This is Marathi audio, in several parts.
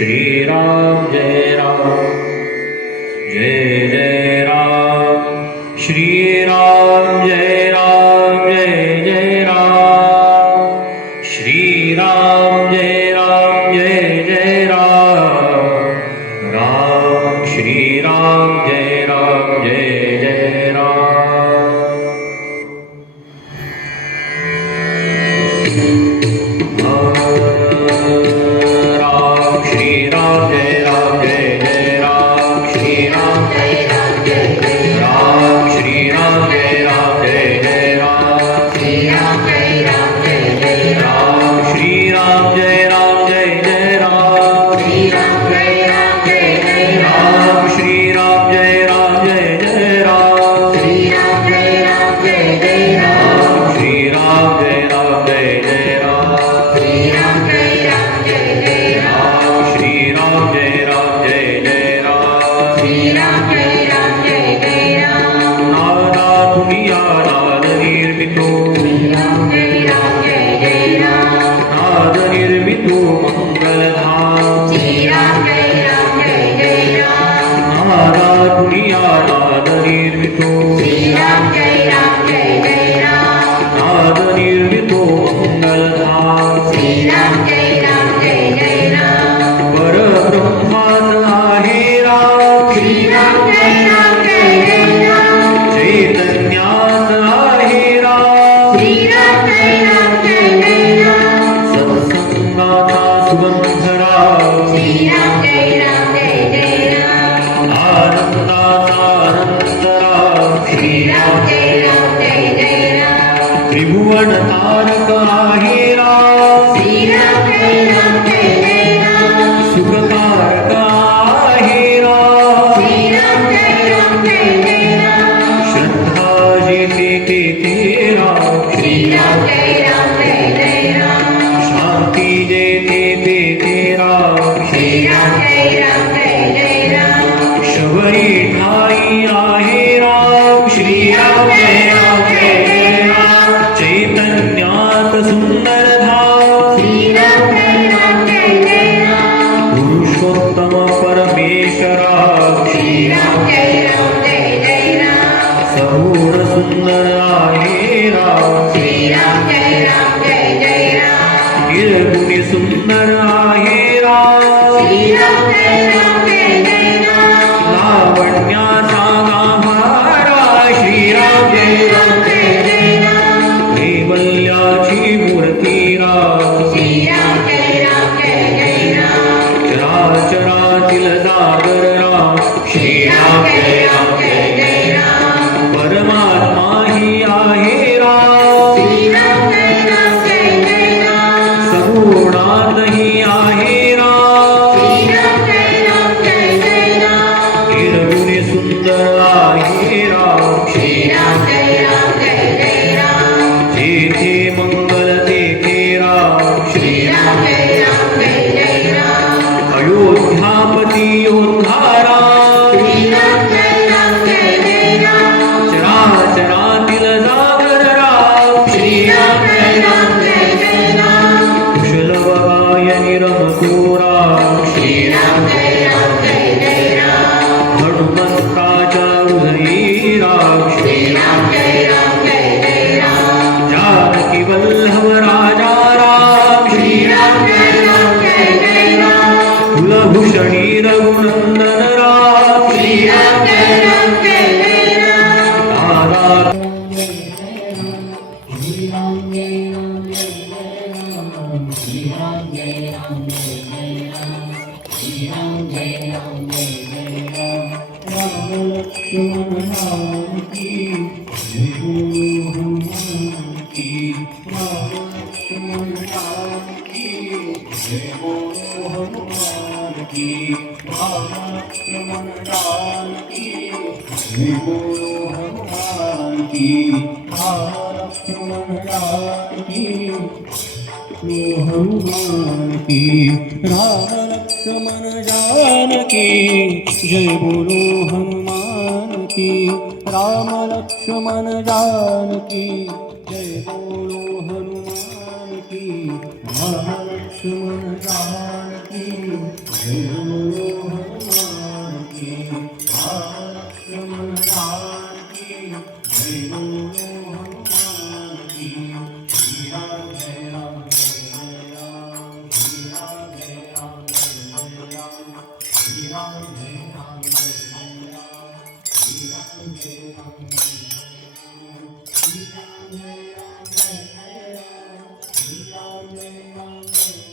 श्रीराम जय राम जय जय राम श्रीराम जय राम जय जय राम श्रीराम जय राम जय जय राम राम श्रीराम जय राम जय जय राम राम श्रीराम जय राम जय जय राम श्रीराम जय राम जय जय राम श्रीराम जय राम जय जय राम श्रीराम जय राम जय जय राम श्रीराम जय राम जय जय राम श्रीराम जय राम जय जय राम श्रीराम जय राम जय जय राम श्रीराम जय राम जय जय राम श्रीराम जय राम जय जय राम श्रीराम जय राम जय जय राम श्रीराम जय राम जय जय राम श्रीराम जय राम जय जय राम नादा दुनिया नाद निर्मितो श्रीराम जय राम जय जय राम नाद निर्मितो मंगलधाम श्रीराम जय राम जय जय राम नादा दुनिया नाद निर्मितो श्रीराम जय राम जय जय राम नाद निर्मितो मंगलधाम श्रीराम जय राम जय जय राम परब्रह्मात आहे राम श्रीराम जय राम जय जय राम चैतन्यात आहे राम श्रीराम जय राम जय जय राम सत्संगाचा सुगंध राम श्रीराम जय राम जय जय राम आनंदाचा आनंद राम श्रीराम जय राम जय जय राम त्रिभुवन तारक आहे राम श्रीराम जय राम जय जय राम सुखकारक आहे राम श्रीराम जय राम जय जय राम श्रद्धा जेथे तेथे राम श्रीराम जय राम जय जय राम शांती जेथे तेथे राम श्रीराम जय राम जय जय राम शबरी ठाई आहे राम श्रीराम जय राम जय जय राम चैतन्यात सुंदर धाम श्रीराम जय राम जय जय राम पुरुषोत्तम परमेश्वरा श्रीराम जय राम जय जय राम सगुण सुंदर आहे राम श्रीराम जय राम जय जय राम निर्गुणी सुंदर आहे राम श्रीराम जय राम जय जय राम लावण्याचा गाभारा श्रीराम जय राम जय जय राम कैवल्याची मूर्ती राम श्रीराम जय राम जय जय राम चराचरातील जागर राम श्रीराम जय राम जय जय राम परमात्मा ही आहे राम श्रीराम जय राम जय जय राम सगुणातही आहे राम श्रीराम जय राम जय जय राम निर्गुणी सुंदर आहे राम श्रीराम जय राम जय जय राम जेथे मंगल तेथे राम श्रीराम जय राम जय जय राम अयोध्यापती योद्धा राम श्रीराम जय राम जय जय राम चराचरातील जागर राम श्रीराम जय राम जय जय राम कुशल बगाय रमतो राम श्रीराम जय राम जय जय राम हनुमंताच्या हृदयी राम श्रीराम जय राम जय जय राम जानकी वल्लभ राजा राम श्रीराम जय राम जय जय राम कुलभूषणी रघुनंदन राम श्रीराम जय राम जय जय राम दादा राम लक्ष्मण जानकी जय बोलो हनुमान की राम लक्ष्मण जानकी जय बोलो हनुमान की राम लक्ष्मण जानकी जय बोलो हनुमान की राम लक्ष्मण जानकी जय बोलो हनुमान की श्री राम जय राम जय राम श्री राम जय राम जय राम श्री राम जय राम जय राम श्री राम जय राम जय श्री राम जय राम जय श्री राम जय राम जय श्री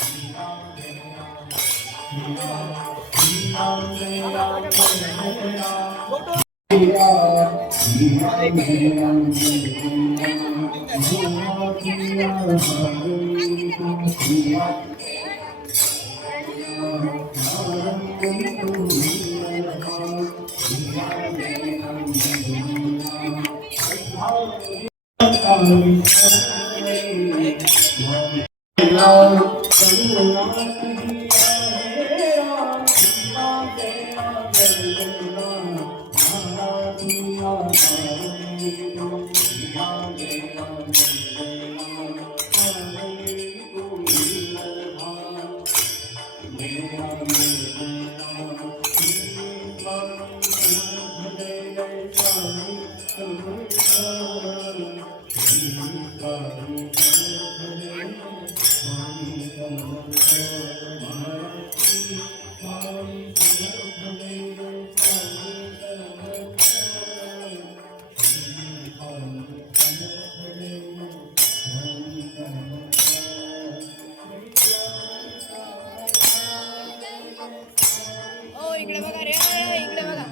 राम जय राम जय श्री राम जय राम जय ओ इकडे बघा रे इकडे बघा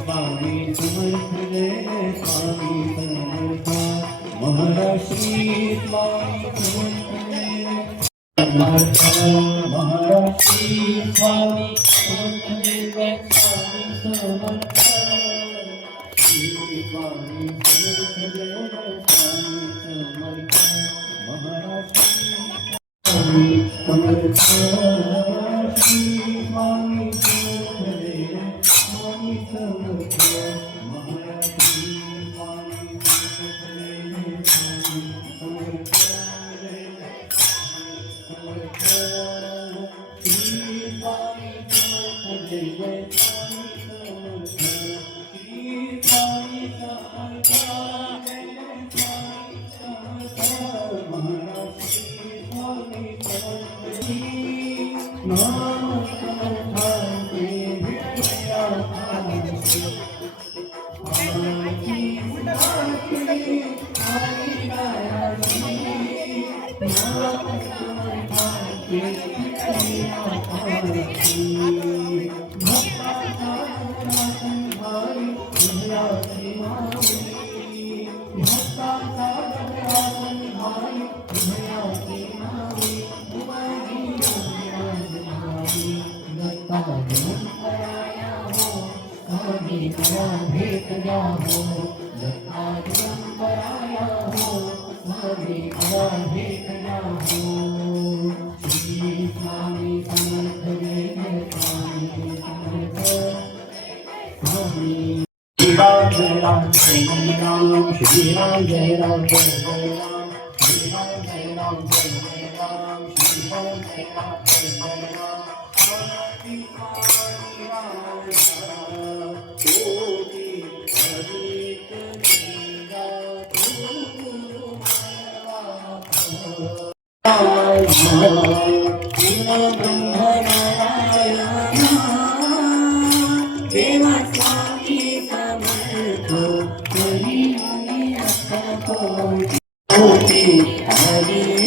स्वामी समर्थ जय स्वामी समर्थ महाराष्ट्री स्वामी समर्थ महाराष्ट्री स्वामी समर्थ जय Swami Samarth Shri Ram Jai Ram Jai Ram Shri Ram Jai Ram Jai Ram Shri Ram Jai Ram Jai Ram Shri Ram Jai Ram Jai Ram Hari Hari Ram Koti Hari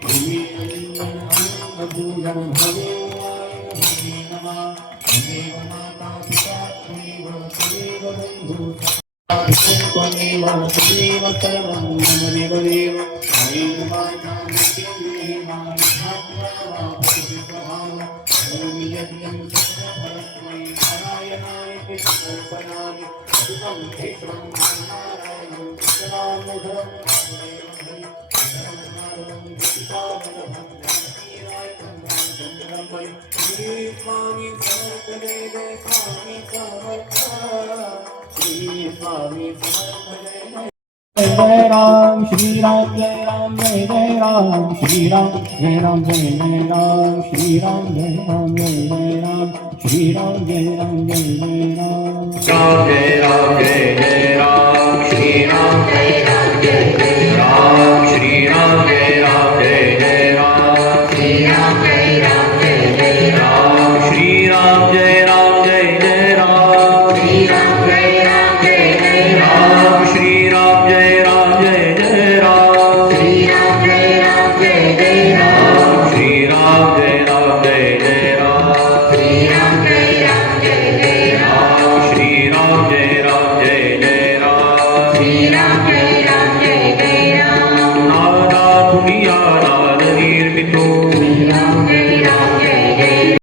Krishna Guru Jai Ram, Shri Ram, Jai Ram, Jai Jai Ram, Shri Ram, Jai Ram, Jai Jai Ram, Shri Ram, Jai Ram, Jai Jai Ram, Shri Ram, Jai Ram, Jai Jai Ram. Ram Jai Ram Jai Jai